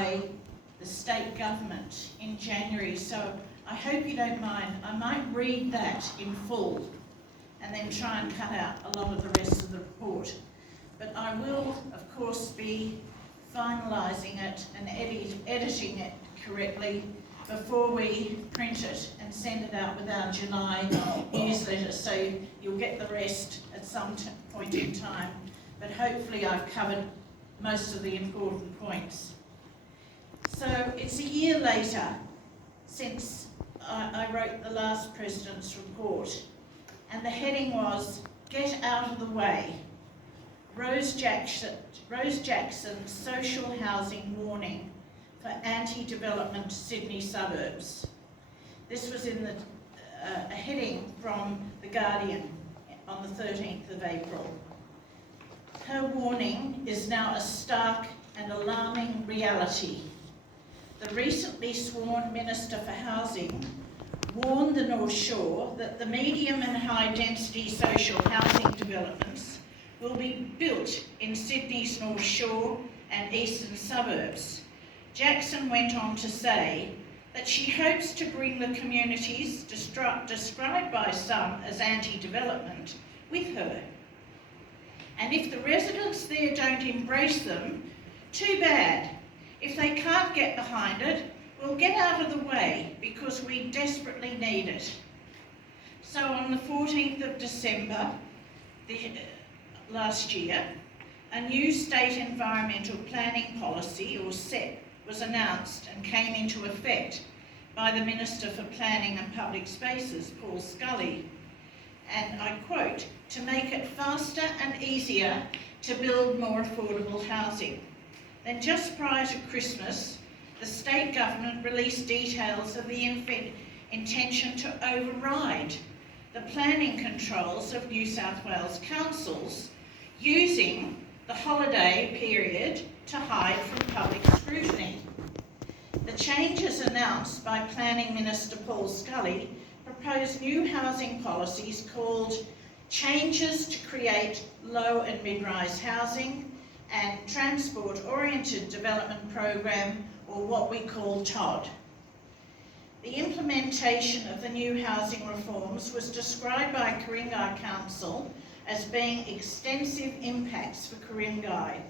by the state government in January, so I hope you don't mind. I might read that in full and then try and cut out a lot of the rest of the report. But I will, of course, be finalising it and editing it correctly before we print it and send it out with our July newsletter. So you'll get the rest at some point in time. But hopefully I've covered most of the important points. So it's a year later since I wrote the last President's report, and the heading was, "Get Out of the Way, Rose Jackson Social Housing Warning for Anti-Development Sydney Suburbs." This was in a heading from The Guardian on the 13th of April. Her warning is now a stark and alarming reality. The recently sworn Minister for Housing warned the North Shore that the medium and high density social housing developments will be built in Sydney's North Shore and eastern suburbs. Jackson went on to say that she hopes to bring the communities described by some as anti-development with her. And if the residents there don't embrace them, too bad. If they can't get behind it, we'll get out of the way because we desperately need it. So on the 14th of December last year, a new state environmental planning policy, or SEP, was announced and came into effect by the Minister for Planning and Public Spaces, Paul Scully. And I quote, "to make it faster and easier to build more affordable housing." Then just prior to Christmas, the state government released details of the intention to override the planning controls of New South Wales councils using the holiday period to hide from public scrutiny. The changes announced by Planning Minister Paul Scully proposed new housing policies called Changes to Create Low and Mid-Rise Housing and Transport-Oriented Development Program, or what we call TOD. The implementation of the new housing reforms was described by Ku-ring-gai Council as being extensive impacts for Ku-ring-gai.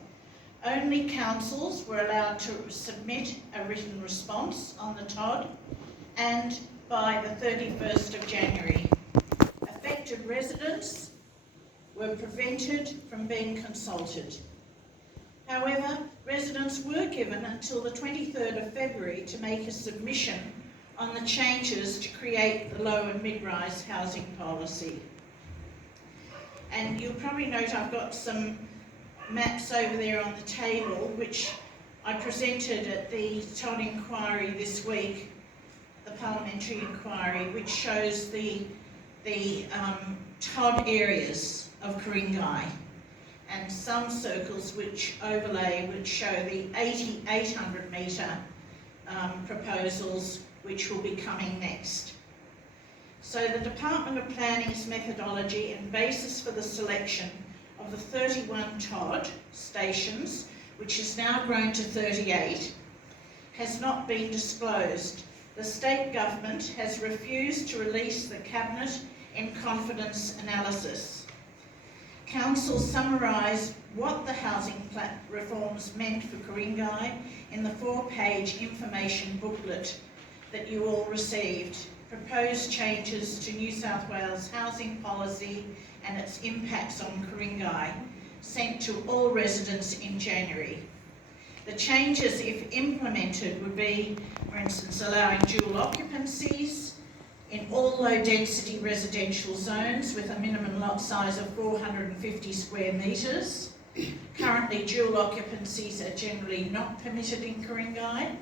Only councils were allowed to submit a written response on the TOD, and by the 31st of January. Affected residents were prevented from being consulted. However, residents were given until the 23rd of February to make a submission on the changes to create the low and mid-rise housing policy. And you'll probably note I've got some maps over there on the table, which I presented at the TOD inquiry this week, the parliamentary inquiry, which shows the TOD areas of Ku-ring-gai, and some circles which overlay would show the 800 metre proposals which will be coming next. So the Department of Planning's methodology and basis for the selection of the 31 TOD stations, which has now grown to 38, has not been disclosed. The state government has refused to release the Cabinet in confidence analysis. Council summarised what the housing reforms meant for Ku-ring-gai in the 4-page information booklet that you all received. Proposed changes to New South Wales housing policy and its impacts on Ku-ring-gai, sent to all residents in January. The changes, if implemented, would be, for instance, allowing dual occupancies in all low-density residential zones with a minimum lot size of 450 square metres. Currently, dual occupancies are generally not permitted in Ku-ring-gai.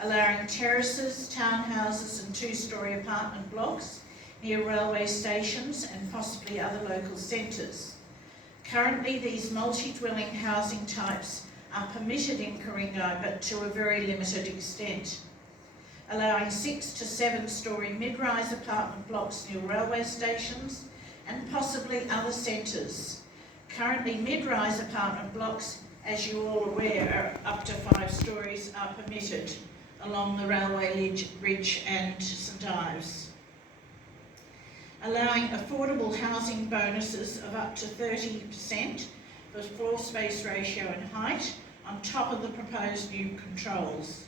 Allowing terraces, townhouses and 2-storey apartment blocks near railway stations and possibly other local centres. Currently, these multi-dwelling housing types are permitted in Ku-ring-gai, but to a very limited extent. Allowing 6 to 7-storey mid-rise apartment blocks near railway stations and possibly other centres. Currently, mid-rise apartment blocks as you're all aware, up to 5 storeys are permitted along the railway ridge and St Ives. Allowing affordable housing bonuses of up to 30% for floor space ratio and height on top of the proposed new controls.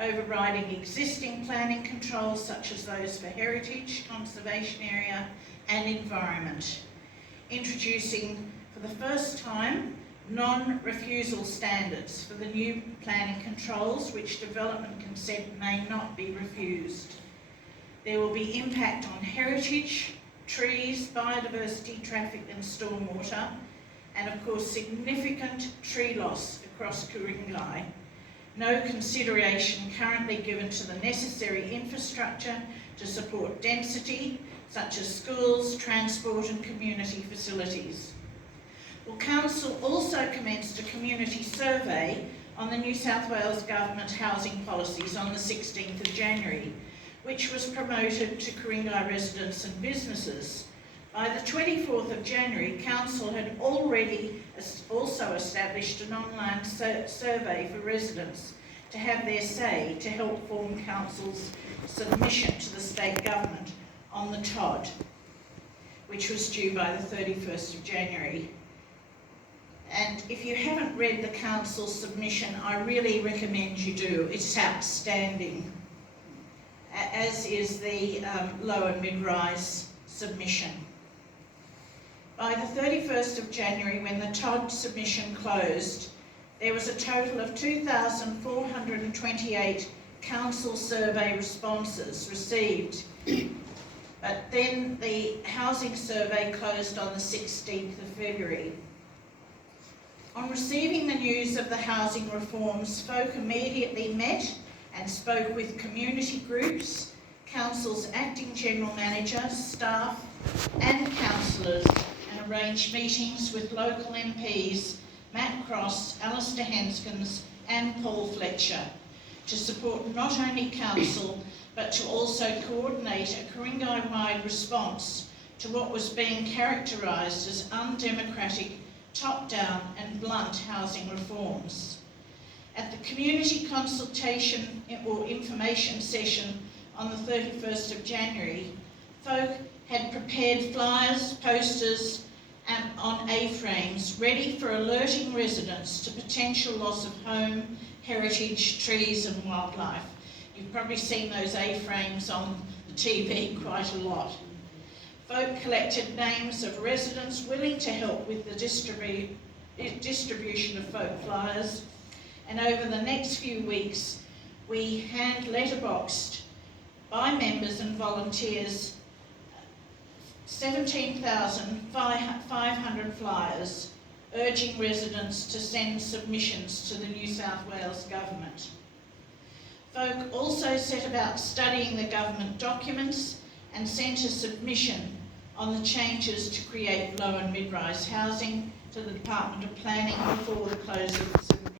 Overriding existing planning controls such as those for heritage, conservation area and environment. Introducing for the first time non-refusal standards for the new planning controls which development consent may not be refused. There will be impact on heritage, trees, biodiversity, traffic and stormwater, and of course significant tree loss across Ku-ring-gai. No consideration currently given to the necessary infrastructure to support density, such as schools, transport and community facilities. Well, Council also commenced a community survey on the New South Wales Government housing policies on the 16th of January, which was promoted to Ku-ring-gai residents and businesses. By the 24th of January, Council had already also established an online survey for residents to have their say to help form Council's submission to the state government on the TOD, which was due by the 31st of January. And if you haven't read the Council submission, I really recommend you do. It's outstanding, as is the low and mid-rise submission. By the 31st of January, when the TOD submission closed, there was a total of 2,428 Council survey responses received. But then the housing survey closed on the 16th of February. On receiving the news of the housing reforms, FOKE immediately met and spoke with community groups, Council's acting General Manager, staff and councillors, and arranged meetings with local MPs Matt Cross, Alistair Henskins and Paul Fletcher to support not only Council but to also coordinate a Ku-ring-gai-wide response to what was being characterised as undemocratic, top-down and blunt housing reforms. At the community consultation or information session on the 31st of January, FOKE had prepared flyers, posters on A-frames ready for alerting residents to potential loss of home, heritage, trees and wildlife. You've probably seen those A-frames on the TV quite a lot. FOKE collected names of residents willing to help with the distribution of FOKE flyers, and over the next few weeks we hand letterboxed by members and volunteers 17,500 flyers urging residents to send submissions to the New South Wales Government. FOKE also set about studying the government documents and sent a submission on the changes to create low and mid-rise housing to the Department of Planning before the close of the